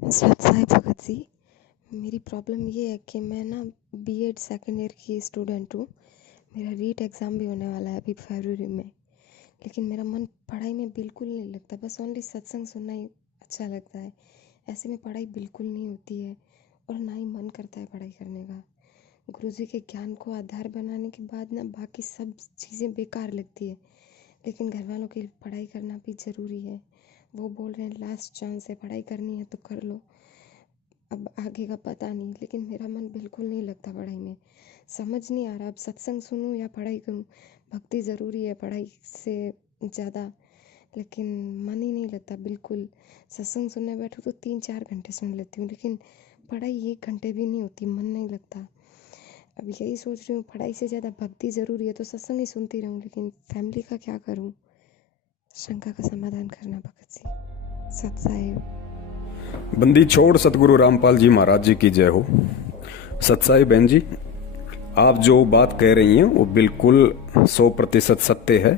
स्वत साई भगत जी। मेरी प्रॉब्लम ये है कि मैं ना बीएड सेकेंड ईयर की स्टूडेंट हूँ। मेरा रीट एग्ज़ाम भी होने वाला है अभी फरवरी में। लेकिन मेरा मन पढ़ाई में बिल्कुल नहीं लगता, बस ओनली सत्संग सुनना ही अच्छा लगता है। ऐसे में पढ़ाई बिल्कुल नहीं होती है और ना ही मन करता है पढ़ाई करने का। गुरुजी के ज्ञान को आधार बनाने के बाद ना बाकी सब चीज़ें बेकार लगती है। लेकिन घर वालों के लिए पढ़ाई करना भी ज़रूरी है। वो बोल रहे हैं लास्ट चांस है, पढ़ाई करनी है तो कर लो, अब आगे का पता नहीं। लेकिन मेरा मन बिल्कुल नहीं लगता पढ़ाई में। समझ नहीं आ रहा अब सत्संग सुनूं या पढ़ाई करूं। भक्ति ज़रूरी है पढ़ाई से ज़्यादा, लेकिन मन ही नहीं लगता बिल्कुल। सत्संग सुनने बैठो तो 3-4 घंटे सुन लेती हूँ, लेकिन पढ़ाई 1 घंटे भी नहीं होती, मन नहीं लगता। अब यही सोच रही हूँ पढ़ाई से ज़्यादा भक्ति ज़रूरी है तो सत्संग ही सुनती रहूँ, लेकिन फैमिली का क्या करूँ? शंका का समाधान करना भगत जी। सत साहिब। बंदी छोड़ सतगुरु रामपाल जी महाराज जी की जय हो। सत्साई बहन जी, आप जो बात कह रही हैं वो बिल्कुल 100% सत्य है।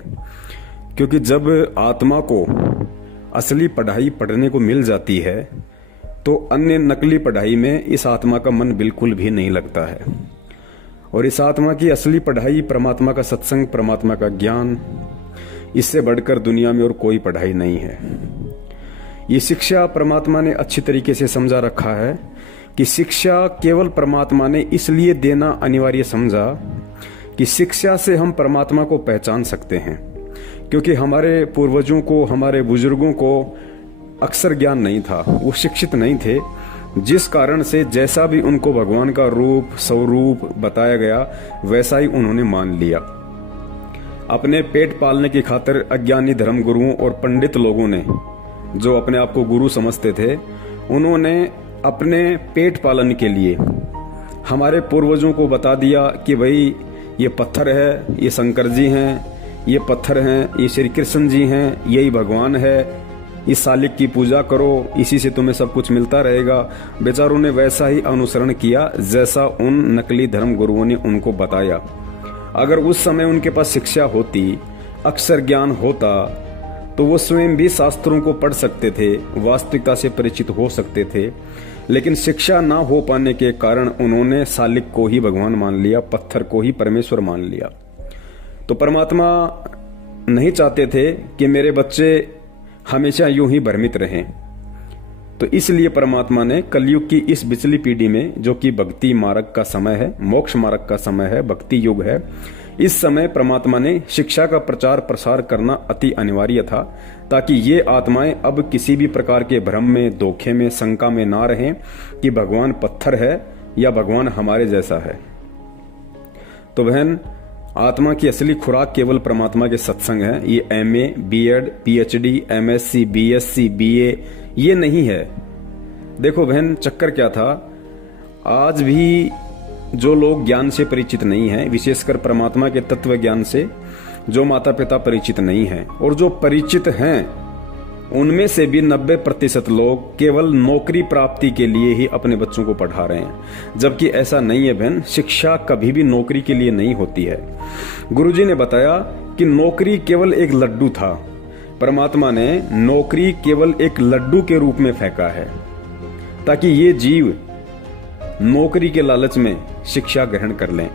क्योंकि जब आत्मा को असली पढ़ाई पढ़ने को मिल जाती है तो अन्य नकली पढ़ाई में इस आत्मा का मन बिल्कुल भी नहीं लगता है। और इस आत्मा की असली पढ़ाई परमात्मा का सत्संग, परमात्मा का ज्ञान, इससे बढ़कर दुनिया में और कोई पढ़ाई नहीं है। ये शिक्षा परमात्मा ने अच्छी तरीके से समझा रखा है कि शिक्षा केवल परमात्मा ने इसलिए देना अनिवार्य समझा कि शिक्षा से हम परमात्मा को पहचान सकते हैं। क्योंकि हमारे पूर्वजों को, हमारे बुजुर्गों को अक्षर ज्ञान नहीं था, वो शिक्षित नहीं थे, जिस कारण से जैसा भी उनको भगवान का रूप स्वरूप बताया गया वैसा ही उन्होंने मान लिया। अपने पेट पालने की खातिर अज्ञानी धर्मगुरुओं और पंडित लोगों ने, जो अपने आप को गुरु समझते थे, उन्होंने अपने पेट पालन के लिए हमारे पूर्वजों को बता दिया कि भाई ये पत्थर है, ये शंकर जी हैं, ये पत्थर हैं, ये श्री कृष्ण जी हैं, यही भगवान है, इस सालिक की पूजा करो, इसी से तुम्हें सब कुछ मिलता रहेगा। बेचारों ने वैसा ही अनुसरण किया जैसा उन नकली धर्म गुरुओं ने उनको बताया। अगर उस समय उनके पास शिक्षा होती, अक्षर ज्ञान होता, तो वो स्वयं भी शास्त्रों को पढ़ सकते थे, वास्तविकता से परिचित हो सकते थे। लेकिन शिक्षा ना हो पाने के कारण उन्होंने सालिक को ही भगवान मान लिया, पत्थर को ही परमेश्वर मान लिया। तो परमात्मा नहीं चाहते थे कि मेरे बच्चे हमेशा यूं ही भ्रमित रहें। तो इसलिए परमात्मा ने कलयुग की इस बिचली पीढ़ी में, जो कि भक्ति मार्ग का समय है, मोक्ष मार्ग का समय है, भक्ति युग है, इस समय परमात्मा ने शिक्षा का प्रचार प्रसार करना अति अनिवार्य था, ताकि ये आत्माएं अब किसी भी प्रकार के भ्रम में, धोखे में, शंका में ना रहें कि भगवान पत्थर है या भगवान हमारे जैसा है। तो बहन, आत्मा की असली खुराक केवल परमात्मा के सत्संग है। ये MA, BEd, PhD, MSc, BSc, BA ये नहीं है। देखो बहन, चक्कर क्या था, आज भी जो लोग ज्ञान से परिचित नहीं हैं, विशेषकर परमात्मा के तत्व ज्ञान से जो माता पिता परिचित नहीं हैं, और जो परिचित हैं उनमें से भी 90% लोग केवल नौकरी प्राप्ति के लिए ही अपने बच्चों को पढ़ा रहे हैं। जबकि ऐसा नहीं है बहन, शिक्षा कभी भी नौकरी के लिए नहीं होती है। गुरुजी ने बताया कि नौकरी केवल एक लड्डू था, परमात्मा ने नौकरी केवल एक लड्डू के रूप में फेंका है, ताकि ये जीव नौकरी के लालच में शिक्षा ग्रहण कर लें।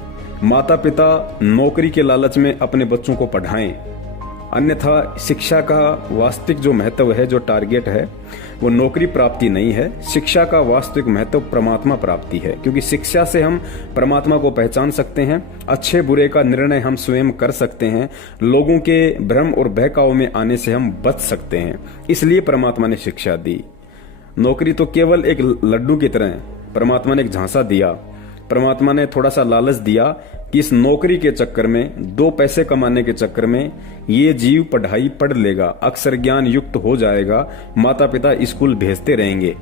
माता पिता नौकरी के लालच में अपने बच्चों को पढ़ाएं, अन्यथा शिक्षा का वास्तविक जो महत्व है, जो टारगेट है, वो नौकरी प्राप्ति नहीं है। शिक्षा का वास्तविक महत्व परमात्मा प्राप्ति है, क्योंकि शिक्षा से हम परमात्मा को पहचान सकते हैं, अच्छे बुरे का निर्णय हम स्वयं कर सकते हैं, लोगों के भ्रम और बहकाव में आने से हम बच सकते हैं। इसलिए परमात्मा ने शिक्षा दी। नौकरी तो केवल एक लड्डू की तरह परमात्मा ने एक झांसा दिया। परमात्मा ने थोड़ा सा लालच दिया कि इस नौकरी के चक्कर में, 2 पैसे कमाने के चक्कर में ये जीव पढ़ाई पढ़ लेगा, अक्षर ज्ञान युक्त हो जाएगा, माता पिता स्कूल भेजते रहेंगे।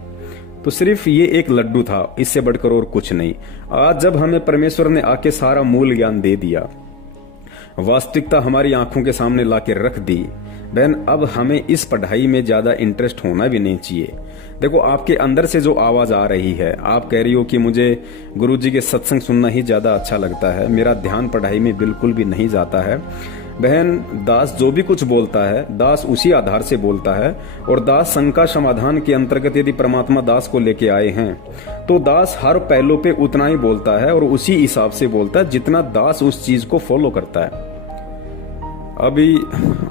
तो सिर्फ ये एक लड्डू था, इससे बढ़कर और कुछ नहीं। आज जब हमें परमेश्वर ने आके सारा मूल ज्ञान दे दिया, वास्तविकता हमारी आंखों के सामने लाके रख दी, बहन, अब हमें इस पढ़ाई में ज्यादा इंटरेस्ट होना भी नहीं चाहिए। देखो, आपके अंदर से जो आवाज आ रही है, आप कह रही हो कि मुझे गुरुजी के सत्संग सुनना ही ज्यादा अच्छा लगता है, मेरा ध्यान पढ़ाई में बिल्कुल भी नहीं जाता है। बहन, दास जो भी कुछ बोलता है, दास उसी आधार से बोलता है। और दास शंका समाधान के अंतर्गत यदि परमात्मा दास को लेके आए हैं तो दास हर पहलू पे उतना ही बोलता है और उसी हिसाब से बोलता है जितना दास उस चीज को फॉलो करता है। अभी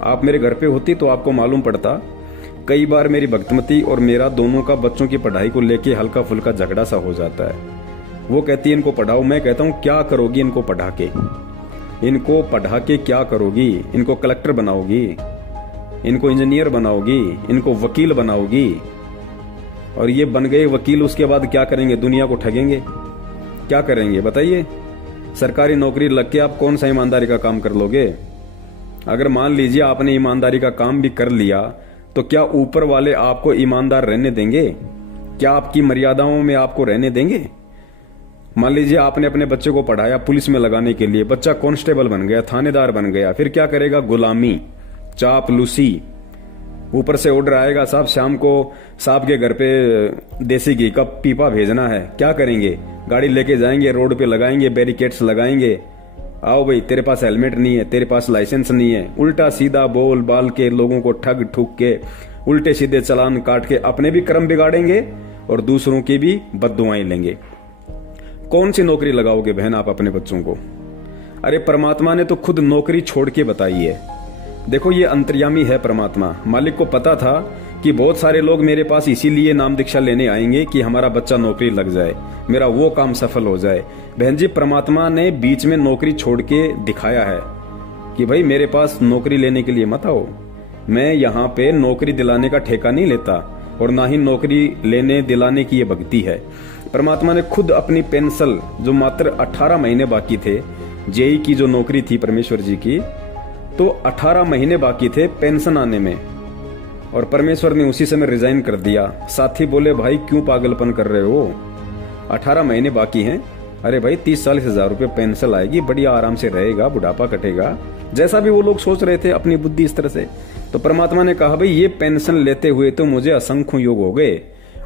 आप मेरे घर पे होती तो आपको मालूम पड़ता, कई बार मेरी भक्तमती और मेरा दोनों का बच्चों की पढ़ाई को लेके हल्का फुल्का झगड़ा सा हो जाता है। वो कहती है इनको पढ़ाओ, मैं कहता हूँ क्या करोगी इनको पढ़ा के, इनको पढ़ा के क्या करोगी? इनको कलेक्टर बनाओगी, इनको इंजीनियर बनाओगी, इनको वकील बनाओगी? और ये बन गए वकील, उसके बाद क्या करेंगे? दुनिया को ठगेंगे? क्या करेंगे बताइए? सरकारी नौकरी लग के आप कौन सा ईमानदारी का काम कर लोगे? अगर मान लीजिए आपने ईमानदारी का काम भी कर लिया तो क्या ऊपर वाले आपको ईमानदार रहने देंगे? क्या आपकी मर्यादाओं में आपको रहने देंगे? मान लीजिए आपने अपने बच्चे को पढ़ाया पुलिस में लगाने के लिए, बच्चा कांस्टेबल बन गया, थानेदार बन गया, फिर क्या करेगा? गुलामी, चापलूसी। ऊपर से ऑर्डर आएगा, साहब शाम को साहब के घर पे देसी घी का पीपा भेजना है। क्या करेंगे? गाड़ी लेके जाएंगे, रोड पे लगाएंगे, बैरिकेड्स लगाएंगे, आओ भाई तेरे पास हेलमेट नहीं है, तेरे पास लाइसेंस नहीं है, उल्टा सीधा बोल बाल के लोगों को ठग ठुक के उल्टे सीधे चालान काट के अपने भी कर्म बिगाड़ेंगे और दूसरों की भी बद्दुआएं लेंगे। कौन सी नौकरी लगाओगे बहन आप अपने बच्चों को? अरे परमात्मा ने तो खुद नौकरी छोड़ के बताई है। देखो ये अंतर्यामी है परमात्मा। मालिक को पता था कि बहुत सारे लोग मेरे पास इसीलिए नाम दीक्षा लेने आएंगे कि हमारा बच्चा नौकरी लग जाए, मेरा वो काम सफल हो जाए। बहन जी, परमात्मा ने बीच में नौकरी छोड़ के दिखाया है कि भाई मेरे पास नौकरी लेने के लिए मत आओ। मैं यहाँ पे नौकरी दिलाने का ठेका नहीं लेता और ना ही नौकरी लेने दिलाने की ये भक्ति है। परमात्मा ने खुद अपनी पेंसिल, जो मात्र 18 महीने बाकी थे, जेई की जो नौकरी थी परमेश्वर जी की, तो 18 महीने बाकी थे पेंशन आने में, और परमेश्वर ने उसी समय रिजाइन कर दिया। साथी बोले भाई क्यों पागलपन कर रहे हो, 18 महीने बाकी हैं। अरे भाई 30-40 हजार रुपये पेंशन आएगी, बढ़िया आराम से रहेगा, बुढ़ापा कटेगा। जैसा भी वो लोग सोच रहे थे अपनी बुद्धि इस तरह से, तो परमात्मा ने कहा भाई ये पेंशन लेते हुए तो मुझे असंख्य योग हो गए,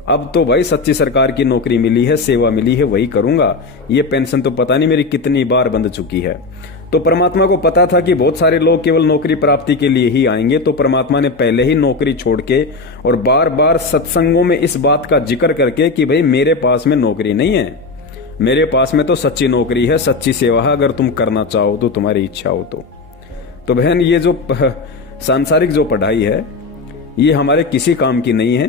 अब तो भाई सच्ची सरकार की नौकरी मिली है, सेवा मिली है, वही करूंगा। ये पेंशन तो पता नहीं मेरी कितनी बार बंद चुकी है। तो परमात्मा को पता था कि बहुत सारे लोग केवल नौकरी प्राप्ति के लिए ही आएंगे, तो परमात्मा ने पहले ही नौकरी छोड़ के और बार बार सत्संगों में इस बात का जिक्र करके कि भाई मेरे पास में नौकरी नहीं है, मेरे पास में तो सच्ची नौकरी है, सच्ची सेवा है, अगर तुम करना चाहो तो, तुम्हारी इच्छा हो तो बहन ये जो सांसारिक जो पढ़ाई है ये हमारे किसी काम की नहीं है,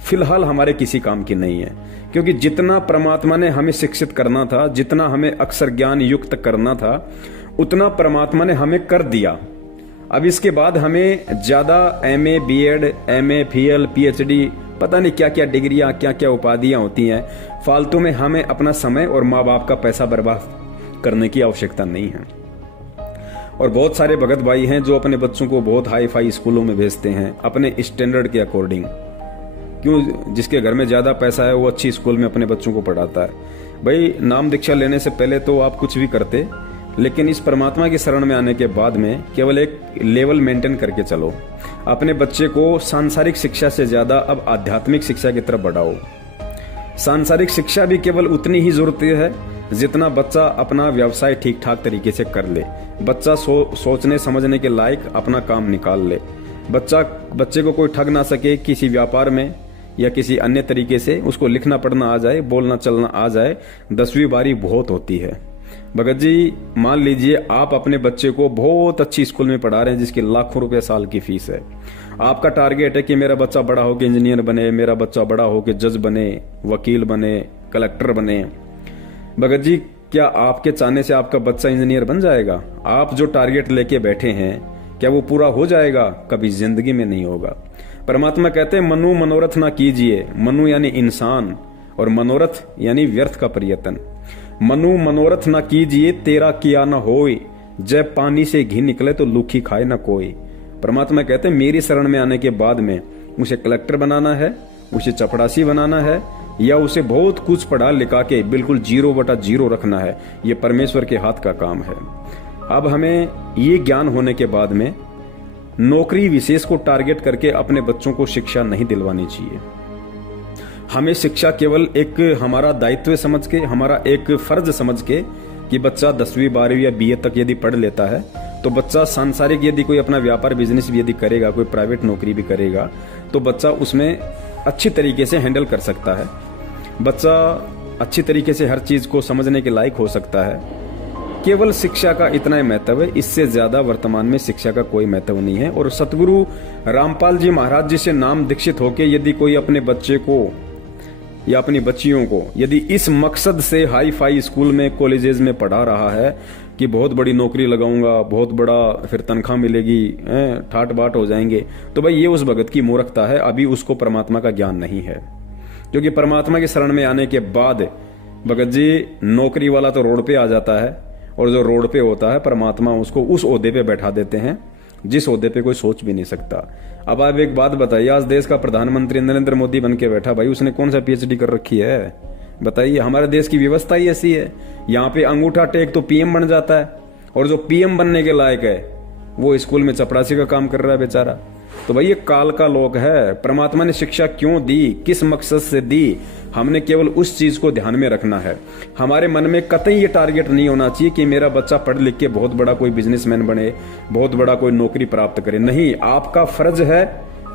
फिलहाल हमारे किसी काम की नहीं है। क्योंकि जितना परमात्मा ने हमें शिक्षित करना था, जितना हमें अक्षर ज्ञान युक्त करना था, उतना परमात्मा ने हमें कर दिया। अब इसके बाद हमें ज्यादा MA BEd MA PL PhD पता नहीं क्या क्या डिग्रियां, क्या क्या उपाधियां होती हैं, फालतू में हमें अपना समय और माँ बाप का पैसा बर्बाद करने की आवश्यकता नहीं है। और बहुत सारे भगत भाई हैं जो अपने बच्चों को बहुत हाई फाई स्कूलों में भेजते हैं अपने स्टैंडर्ड के अकॉर्डिंग। क्यों? जिसके घर में ज्यादा पैसा है वो अच्छी स्कूल में अपने बच्चों को पढ़ाता है। भाई नाम दीक्षा लेने से पहले तो आप कुछ भी करते, लेकिन इस परमात्मा की शरण में आने के बाद में केवल एक लेवल मेंटेन करके चलो। अपने बच्चे को सांसारिक शिक्षा से ज्यादा अब आध्यात्मिक शिक्षा की तरफ बढ़ाओ। सांसारिक शिक्षा भी केवल उतनी ही जरूरत है जितना बच्चा अपना व्यवसाय ठीक ठाक तरीके से कर ले, बच्चा सोचने समझने के लायक अपना काम निकाल ले, बच्चे को कोई ठग ना सके किसी व्यापार में या किसी अन्य तरीके से, उसको लिखना पढ़ना आ जाए, बोलना चलना आ जाए, 10वीं बारी बहुत होती है। भगत जी मान लीजिए आप अपने बच्चे को बहुत अच्छी स्कूल में पढ़ा रहे हैं जिसकी लाखों रुपए साल की फीस है। आपका टारगेट है कि मेरा बच्चा बड़ा होकर इंजीनियर बने, मेरा बच्चा बड़ा होकर जज बने, वकील बने, कलेक्टर बने। भगत जी क्या आपके चाहने से आपका बच्चा इंजीनियर बन जाएगा? आप जो टारगेट लेके बैठे हैं क्या वो पूरा हो जाएगा? कभी जिंदगी में नहीं होगा। परमात्मा कहते हैं मनु मनोरथ ना कीजिए। मनु यानी इंसान और मनोरथ यानी व्यर्थ का प्रयत्न। मनु मनोरथ ना कीजिए तेरा किया ना होए, जब पानी से घी निकले तो लूखी खाए ना कोई। परमात्मा कहते हैं मेरी शरण में आने के बाद में उसे कलेक्टर बनाना है, उसे चपड़ासी बनाना है, या उसे बहुत कुछ पढ़ा लिखा के बिल्कुल 0/0 रखना है, ये परमेश्वर के हाथ का काम है। अब हमें ये ज्ञान होने के बाद में नौकरी विशेष को टारगेट करके अपने बच्चों को शिक्षा नहीं दिलवानी चाहिए। हमें शिक्षा केवल एक हमारा दायित्व समझ के, हमारा एक फर्ज समझ के कि बच्चा 10वीं 12वीं या BA तक यदि पढ़ लेता है तो बच्चा सांसारिक यदि कोई अपना व्यापार बिजनेस भी यदि करेगा, कोई प्राइवेट नौकरी भी करेगा, तो बच्चा उसमें अच्छी तरीके से हैंडल कर सकता है। बच्चा अच्छी तरीके से हर चीज को समझने के लायक हो सकता है। केवल शिक्षा का इतना ही महत्व है, इससे ज्यादा वर्तमान में शिक्षा का कोई महत्व नहीं है। और सतगुरु रामपाल जी महाराज जी से नाम दीक्षित होकर यदि कोई अपने बच्चे को या अपनी बच्चियों को यदि इस मकसद से हाई फाई स्कूल में, कॉलेजेस में पढ़ा रहा है कि बहुत बड़ी नौकरी लगाऊंगा, बहुत बड़ा फिर तनख्वाह मिलेगी, ठाट बाट हो जाएंगे, तो भाई ये उस भगत की मूर्खता है। अभी उसको परमात्मा का ज्ञान नहीं है, क्योंकि परमात्मा की शरण में आने के बाद भगत जी नौकरी वाला तो रोड पे आ जाता है, और जो रोड पे होता है परमात्मा उसको उस ओहदे पे बैठा देते हैं जिस ओहदे पे कोई सोच भी नहीं सकता। अब आप एक बात बताइए, आज देश का प्रधानमंत्री नरेंद्र मोदी बन के बैठा, भाई उसने कौन सा पीएचडी कर रखी है? बताइए। हमारे देश की व्यवस्था ही ऐसी है, यहाँ पे अंगूठा टेक तो पीएम बन जाता है, और जो पीएम बनने के लायक है वो स्कूल में चपरासी का काम कर रहा है बेचारा। तो भाई ये काल का लोक है। परमात्मा ने शिक्षा क्यों दी, किस मकसद से दी, हमने केवल उस चीज को ध्यान में रखना है। हमारे मन में कतई ये टारगेट नहीं होना चाहिए कि मेरा बच्चा पढ़ लिख के बहुत बड़ा कोई बिजनेसमैन बने, बहुत बड़ा कोई नौकरी प्राप्त करे। नहीं, आपका फर्ज है,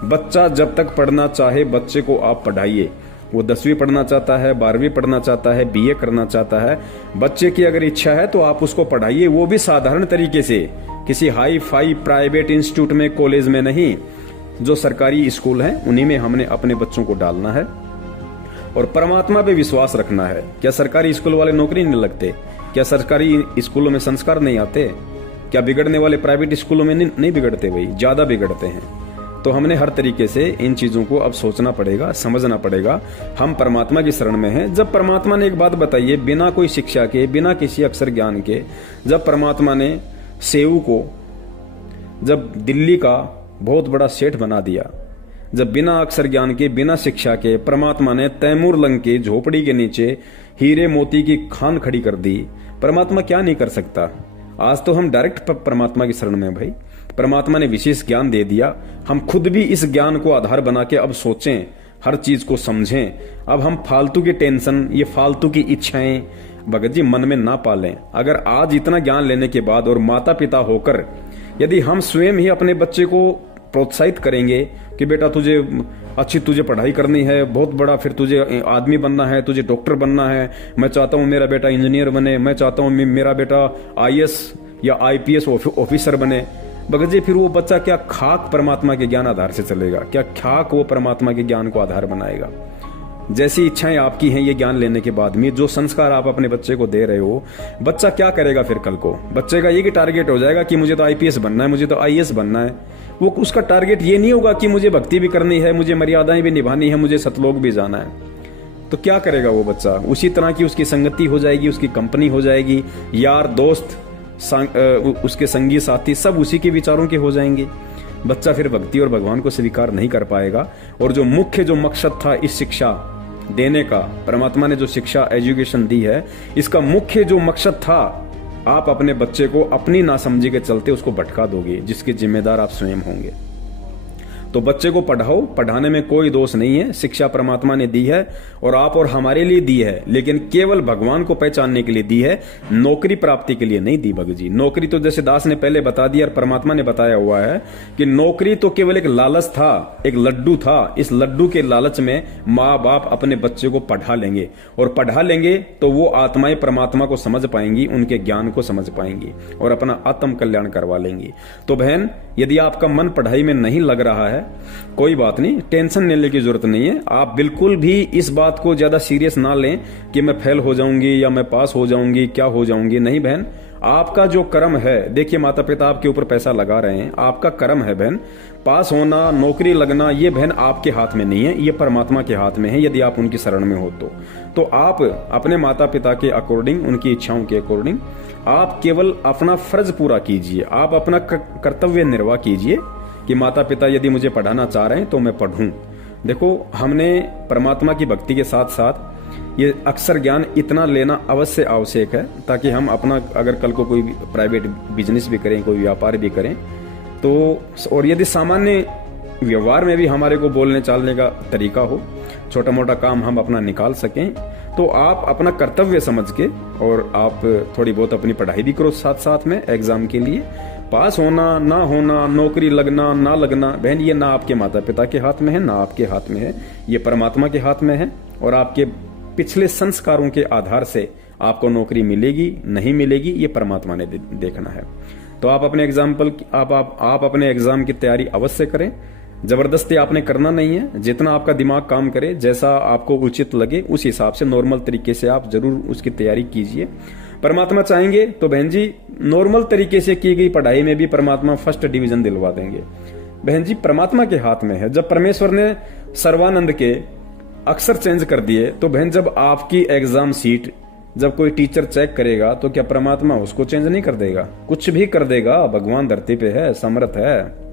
बच्चा जब तक पढ़ना चाहे बच्चे को आप पढ़ाइए। वो 10वीं पढ़ना चाहता है, 12वीं पढ़ना चाहता है, बीए करना चाहता है, बच्चे की अगर इच्छा है तो आप उसको पढ़ाइए, वो भी साधारण तरीके से, किसी हाई फाई प्राइवेट इंस्टीट्यूट में, कॉलेज में नहीं। जो सरकारी स्कूल हैं उन्हीं में हमने अपने बच्चों को डालना है और परमात्मा पे विश्वास रखना है। क्या सरकारी स्कूल वाले नौकरी नहीं लगते? क्या सरकारी स्कूलों में संस्कार नहीं आते? क्या बिगड़ने वाले प्राइवेट स्कूलों में नहीं बिगड़ते? भाई ज्यादा बिगड़ते हैं। तो हमने हर तरीके से इन चीजों को अब सोचना पड़ेगा, समझना पड़ेगा। हम परमात्मा की शरण में हैं। जब परमात्मा ने एक बात बताई है, बिना कोई शिक्षा के, बिना किसी अक्षर ज्ञान के, जब परमात्मा ने सेऊ को जब दिल्ली का बहुत बड़ा सेठ बना दिया, जब बिना अक्षर ज्ञान के, बिना शिक्षा के परमात्मा ने तैमूर लंग के झोपड़ी के नीचे हीरे मोती की खान खड़ी कर दी, परमात्मा क्या नहीं कर सकता? आज तो हम डायरेक्ट परमात्मा की शरण में। भाई परमात्मा ने विशेष ज्ञान दे दिया, हम खुद भी इस ज्ञान को आधार बना के अब सोचें, हर चीज को समझें। अब हम फालतू की टेंशन, ये फालतू की इच्छाएं भगत जी मन में ना पालें। अगर आज इतना ज्ञान लेने के बाद और माता पिता होकर यदि हम स्वयं ही अपने बच्चे को प्रोत्साहित करेंगे कि बेटा तुझे पढ़ाई करनी है, बहुत बड़ा फिर तुझे आदमी बनना है, तुझे डॉक्टर बनना है, मैं चाहता हूं मेरा बेटा इंजीनियर बने, मैं चाहता हूं मेरा बेटा आईएएस या आईपीएस ऑफिसर बने, भगत जी फिर वो बच्चा क्या खाक परमात्मा के ज्ञान आधार से चलेगा? क्या खाक वो परमात्मा के ज्ञान को आधार बनाएगा? जैसी इच्छाएं आपकी हैं ये ज्ञान लेने के बाद में, जो संस्कार आप अपने बच्चे को दे रहे हो, बच्चा क्या करेगा फिर कल को? बच्चे का ये कि टारगेट हो जाएगा कि मुझे तो आईपीएस बनना है, मुझे तो आईएएस बनना है। वो उसका टारगेट ये नहीं होगा कि मुझे भक्ति भी करनी है, मुझे मर्यादाएं भी निभानी है, मुझे सतलोक भी जाना है। तो क्या करेगा वो बच्चा? उसी तरह की उसकी संगति हो जाएगी, उसकी कंपनी हो जाएगी, यार दोस्त, उसके संगी साथी सब उसी के विचारों के हो जाएंगे। बच्चा फिर भक्ति और भगवान को स्वीकार नहीं कर पाएगा। और जो मुख्य जो मकसद था इस शिक्षा देने का, परमात्मा ने जो शिक्षा एजुकेशन दी है, इसका मुख्य जो मकसद था, आप अपने बच्चे को अपनी नासमझी के चलते उसको भटका दोगे, जिसके जिम्मेदार आप स्वयं होंगे। तो बच्चे को पढ़ाओ, पढ़ाने में कोई दोष नहीं है। शिक्षा परमात्मा ने दी है और आप और हमारे लिए दी है, लेकिन केवल भगवान को पहचानने के लिए दी है, नौकरी प्राप्ति के लिए नहीं दी भगत जी। नौकरी तो जैसे दास ने पहले बता दिया और परमात्मा ने बताया हुआ है कि नौकरी तो केवल एक लालच था, एक लड्डू था। इस लड्डू के लालच में माँ बाप अपने बच्चे को पढ़ा लेंगे, और पढ़ा लेंगे तो वो आत्माएं परमात्मा को समझ पाएंगी, उनके ज्ञान को समझ पाएंगी और अपना आत्म कल्याण करवा लेंगी। तो बहन, यदि आपका मन पढ़ाई में नहीं लग रहा है, कोई बात नहीं, टेंशन लेने की जरूरत नहीं है। आप बिल्कुल भी इस बात को ज्यादा सीरियस ना लें कि मैं फेल हो जाऊंगी या मैं पास हो जाऊंगी, क्या हो जाऊंगी। नहीं बहन, आपका जो कर्म है, देखिए माता पिता आपके ऊपर पैसा लगा रहे हैं, आपका कर्म है बहन। पास होना, नौकरी लगना, ये बहन आपके हाथ में नहीं है, ये परमात्मा के हाथ में है। यदि आप उनकी शरण में हो तो आप अपने माता पिता के अकॉर्डिंग, उनकी इच्छाओं के अकॉर्डिंग आप केवल अपना फर्ज पूरा कीजिए, आप अपना कर्तव्य निर्वाह कीजिए कि माता पिता यदि मुझे पढ़ाना चाह रहे हैं तो मैं पढ़ूं। देखो, हमने परमात्मा की भक्ति के साथ साथ ये अक्षर ज्ञान इतना लेना अवश्य आवश्यक है, ताकि हम अपना अगर कल को कोई प्राइवेट बिजनेस भी करें, कोई व्यापार भी करें तो, और यदि सामान्य व्यवहार में भी हमारे को बोलने चालने का तरीका हो, छोटा मोटा काम हम अपना निकाल सकें, तो आप अपना कर्तव्य समझ के और आप थोड़ी बहुत अपनी पढ़ाई भी करो साथ साथ में एग्जाम के लिए, पास होना ना होना, नौकरी लगना ना लगना, बहन ये ना आपके माता पिता के हाथ में है ना आपके हाथ में है, ये परमात्मा के हाथ में है। और आपके पिछले संस्कारों के आधार से आपको नौकरी मिलेगी नहीं मिलेगी ये परमात्मा ने देखना है। तो आप अपने आप अपने एग्जाम की तैयारी अवश्य करें। जबरदस्ती आपने करना नहीं है, जितना आपका दिमाग काम करे, जैसा आपको उचित लगे उस हिसाब से नॉर्मल तरीके से आप जरूर उसकी तैयारी कीजिए। परमात्मा चाहेंगे तो बहन जी नॉर्मल तरीके से की गई पढ़ाई में भी परमात्मा फर्स्ट डिवीजन दिलवा देंगे। बहन जी परमात्मा के हाथ में है। जब परमेश्वर ने सर्वानंद के अक्षर चेंज कर दिए तो बहन जब आपकी एग्जाम सीट जब कोई टीचर चेक करेगा तो क्या परमात्मा उसको चेंज नहीं कर देगा? कुछ भी कर देगा। भगवान धरती पे है, समर्थ है।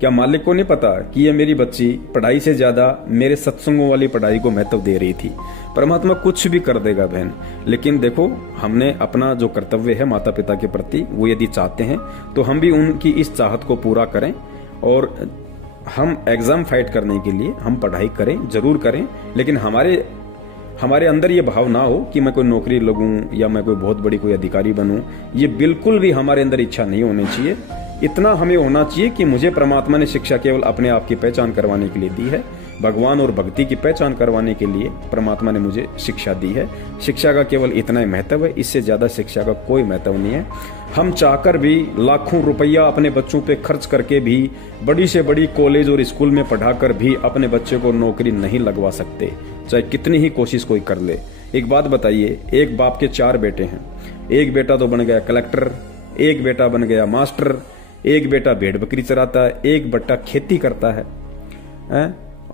क्या मालिक को नहीं पता कि ये मेरी बच्ची पढ़ाई से ज्यादा मेरे सत्संगों वाली पढ़ाई को महत्व दे रही थी? परमात्मा कुछ भी कर देगा बहन। लेकिन देखो हमने अपना जो कर्तव्य है माता पिता के प्रति वो यदि चाहते हैं तो हम भी उनकी इस चाहत को पूरा करें और हम एग्जाम फाइट करने के लिए हम पढ़ाई करें, जरूर करें। लेकिन हमारे अंदर ये भाव ना हो कि मैं कोई नौकरी लगूं या मैं कोई बहुत बड़ी कोई अधिकारी बनूं। ये बिल्कुल भी हमारे अंदर इच्छा नहीं होनी चाहिए। इतना हमें होना चाहिए कि मुझे परमात्मा ने शिक्षा केवल अपने आप की पहचान करवाने के लिए दी है, भगवान और भक्ति की पहचान करवाने के लिए परमात्मा ने मुझे शिक्षा दी है। शिक्षा का केवल इतना ही महत्व है, इससे ज्यादा शिक्षा का कोई महत्व नहीं है। हम चाहकर भी लाखों रुपया अपने बच्चों पे खर्च करके भी बड़ी से बड़ी कॉलेज और स्कूल में पढ़ाकर भी अपने बच्चे को नौकरी नहीं लगवा सकते, चाहे कितनी ही कोशिश कोई कर ले। एक बात बताइए, एक बाप के 4 बेटे हैं, एक बेटा तो बन गया कलेक्टर, एक बेटा बन गया मास्टर, एक बेटा भेड़ बकरी चराता है, एक बेटा खेती करता है।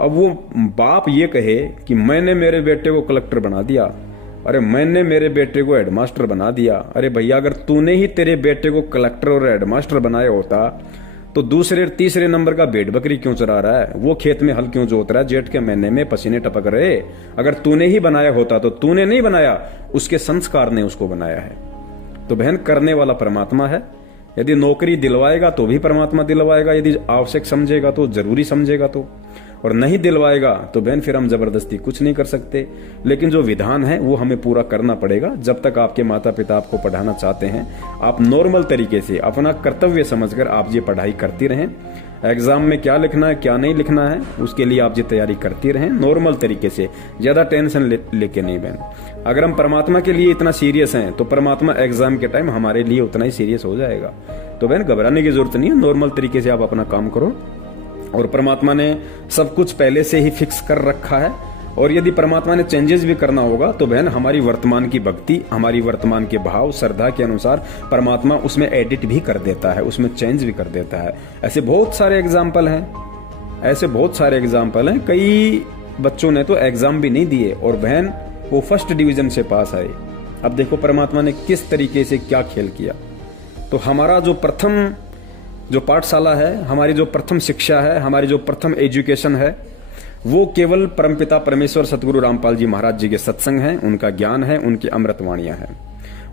अब वो बाप ये कहे कि मैंने मेरे बेटे को कलेक्टर बना दिया, अरे मैंने मेरे बेटे को हेडमास्टर बना दिया। अरे भैया अगर तूने ही तेरे बेटे को कलेक्टर और हेडमास्टर बनाया होता तो दूसरे तीसरे नंबर का भेड़ बकरी क्यों चरा रहा है? वो खेत में हल क्यों जोत रहा है? जेठ के महीने में पसीने टपक रहे। अगर तूने ही बनाया होता तो तूने नहीं बनाया, उसके संस्कार ने उसको बनाया है। तो बहन करने वाला परमात्मा है। यदि नौकरी दिलवाएगा तो भी परमात्मा दिलवाएगा, यदि आवश्यक समझेगा तो, जरूरी समझेगा तो, और नहीं दिलवाएगा तो बहन फिर हम जबरदस्ती कुछ नहीं कर सकते। लेकिन जो विधान है वो हमें पूरा करना पड़ेगा। जब तक आपके माता पिता आपको पढ़ाना चाहते हैं, आप नॉर्मल तरीके से अपना कर्तव्य समझकर आप ये पढ़ाई करती रहें। एग्जाम में क्या लिखना है क्या नहीं लिखना है उसके लिए आप ये तैयारी करती रहें नॉर्मल तरीके से, ज्यादा टेंशन लेके नहीं बहन। अगर हम परमात्मा के लिए इतना सीरियस हैं तो परमात्मा एग्जाम के टाइम हमारे लिए उतना ही सीरियस हो जाएगा। तो बहन घबराने की जरूरत नहीं है, नॉर्मल तरीके से आप अपना काम करो। और परमात्मा ने सब कुछ पहले से ही फिक्स कर रखा है। और यदि परमात्मा ने चेंजेस भी करना होगा तो बहन हमारी वर्तमान की भक्ति, हमारी वर्तमान के भाव श्रद्धा के अनुसार परमात्मा उसमें एडिट भी कर देता है, उसमें चेंज भी कर देता है। ऐसे बहुत सारे एग्जाम्पल हैं, कई बच्चों ने तो एग्जाम भी नहीं दिए और बहन वो फर्स्ट डिवीजन से पास आए। अब देखो परमात्मा ने किस तरीके से क्या खेल किया। तो हमारा जो पाठशाला है, हमारी जो प्रथम शिक्षा है, हमारी जो प्रथम एजुकेशन है, वो केवल परमपिता परमेश्वर सतगुरु रामपाल जी महाराज जी के सत्संग हैं, उनका ज्ञान है, उनकी अमृतवाणियां हैं।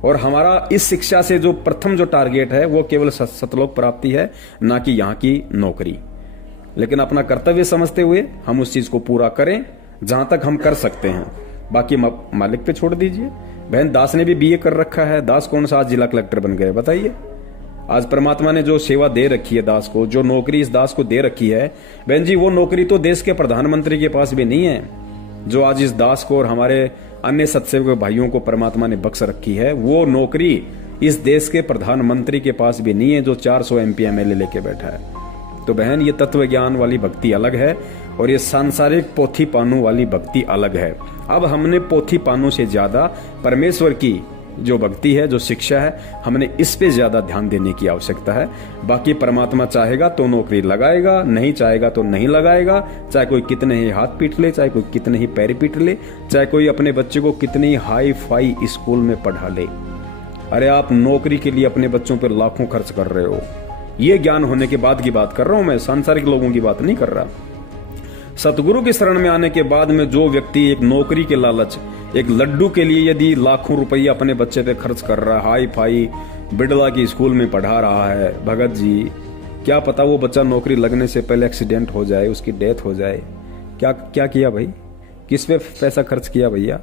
और हमारा इस शिक्षा से जो प्रथम जो टारगेट है वो केवल सतलोक प्राप्ति है, ना कि यहाँ की नौकरी। लेकिन अपना कर्तव्य समझते हुए हम उस चीज को पूरा करें जहां तक हम कर सकते हैं, बाकी मालिक पे छोड़ दीजिए। बहन दास ने भी बीए कर रखा है, दास कौन सा आज जिला कलेक्टर बन गए बताइए? आज परमात्मा ने जो सेवा दे रखी है दास को, जो नौकरी इस दास को दे रखी है बहन जी, वो नौकरी तो देश के प्रधानमंत्री के पास भी नहीं है। जो आज इस दास को और हमारे अन्य सत्सेवक भाइयों को परमात्मा ने बख्श रखी है, वो नौकरी इस देश के प्रधानमंत्री के पास भी नहीं है जो 400 MP MLA लेके बैठा है। तो बहन ये तत्व ज्ञान वाली भक्ति अलग है और ये सांसारिक पोथी पानों वाली भक्ति अलग है। अब हमने पोथी पानों से ज्यादा परमेश्वर की जो भक्ति है, जो शिक्षा है, हमने इस पे ज्यादा ध्यान देने की आवश्यकता है। बाकी परमात्मा चाहेगा तो नौकरी लगाएगा, नहीं चाहेगा तो नहीं लगाएगा। चाहे कोई कितने ही हाथ पीट ले, चाहे कोई कितने ही पैर पीट ले, चाहे कोई अपने बच्चे को कितनी ही हाई फाई स्कूल में पढ़ा ले। अरे आप नौकरी के लिए अपने बच्चों पर लाखों खर्च कर रहे हो। ये ज्ञान होने के बाद की बात कर रहा हूं मैं, सांसारिक लोगों की बात नहीं कर रहा। सतगुरु की शरण में आने के बाद में जो व्यक्ति एक नौकरी के लालच, एक लड्डू के लिए यदि लाखों रुपया अपने बच्चे पे खर्च कर रहा है, हाई फाई बिड़ला की स्कूल में पढ़ा रहा है, भगत जी क्या पता वो बच्चा नौकरी लगने से पहले एक्सीडेंट हो जाए, उसकी डेथ हो जाए। क्या किया भाई? किस पे पैसा खर्च किया भैया?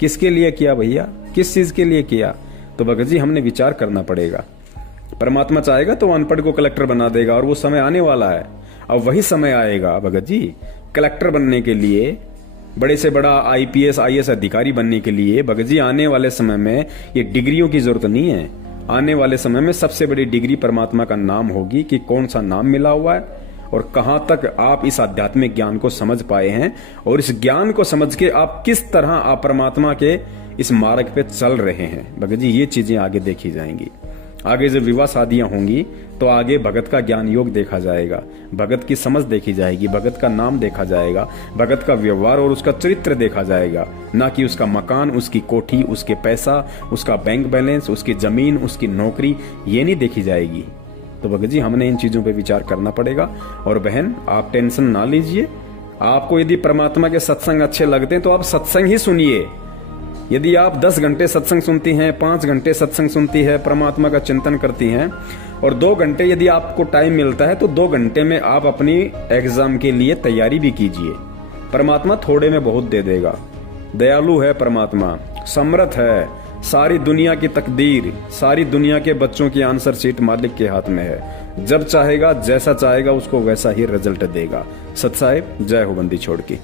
किसके लिए किया भैया? किस चीज के लिए किया? तो भगत जी हमने विचार करना पड़ेगा। परमात्मा चाहेगा तो अनपढ़ को कलेक्टर बना देगा, और वो समय आने वाला है। अब वही समय आएगा भगत जी, कलेक्टर बनने के लिए, बड़े से बड़ा आईपीएस आईएएस अधिकारी बनने के लिए। भगत जी आने वाले समय में ये डिग्रियों की जरूरत नहीं है। आने वाले समय में सबसे बड़ी डिग्री परमात्मा का नाम होगी, कि कौन सा नाम मिला हुआ है और कहां तक आप इस आध्यात्मिक ज्ञान को समझ पाए हैं, और इस ज्ञान को समझ के आप किस तरह आप परमात्मा के इस मार्ग पे चल रहे हैं। भगत जी ये चीजें आगे देखी जाएंगी। आगे जब विवाह शादियां होंगी तो आगे भगत का ज्ञान योग देखा जाएगा, भगत की समझ देखी जाएगी, भगत का नाम देखा जाएगा, भगत का व्यवहार और उसका चरित्र देखा जाएगा, ना कि उसका मकान, उसकी कोठी, उसके पैसा, उसका बैंक बैलेंस, उसकी जमीन, उसकी नौकरी, ये नहीं देखी जाएगी। तो भगत जी हमने इन चीजों पे विचार करना पड़ेगा। और बहन आप टेंशन ना लीजिए, आपको यदि परमात्मा के सत्संग अच्छे लगते हैं तो आप सत्संग ही सुनिए। यदि आप 10 घंटे सत्संग सुनती हैं, 5 घंटे सत्संग सुनती है, परमात्मा का चिंतन करती हैं, और 2 घंटे यदि आपको टाइम मिलता है तो 2 घंटे में आप अपनी एग्जाम के लिए तैयारी भी कीजिए। परमात्मा थोड़े में बहुत दे देगा। दयालु है परमात्मा, समर्थ है। सारी दुनिया की तकदीर, सारी दुनिया के बच्चों की आंसर शीट मालिक के हाथ में है। जब चाहेगा, जैसा चाहेगा, उसको वैसा ही रिजल्ट देगा। सत साहिब, जय हो बंदी छोड़ की।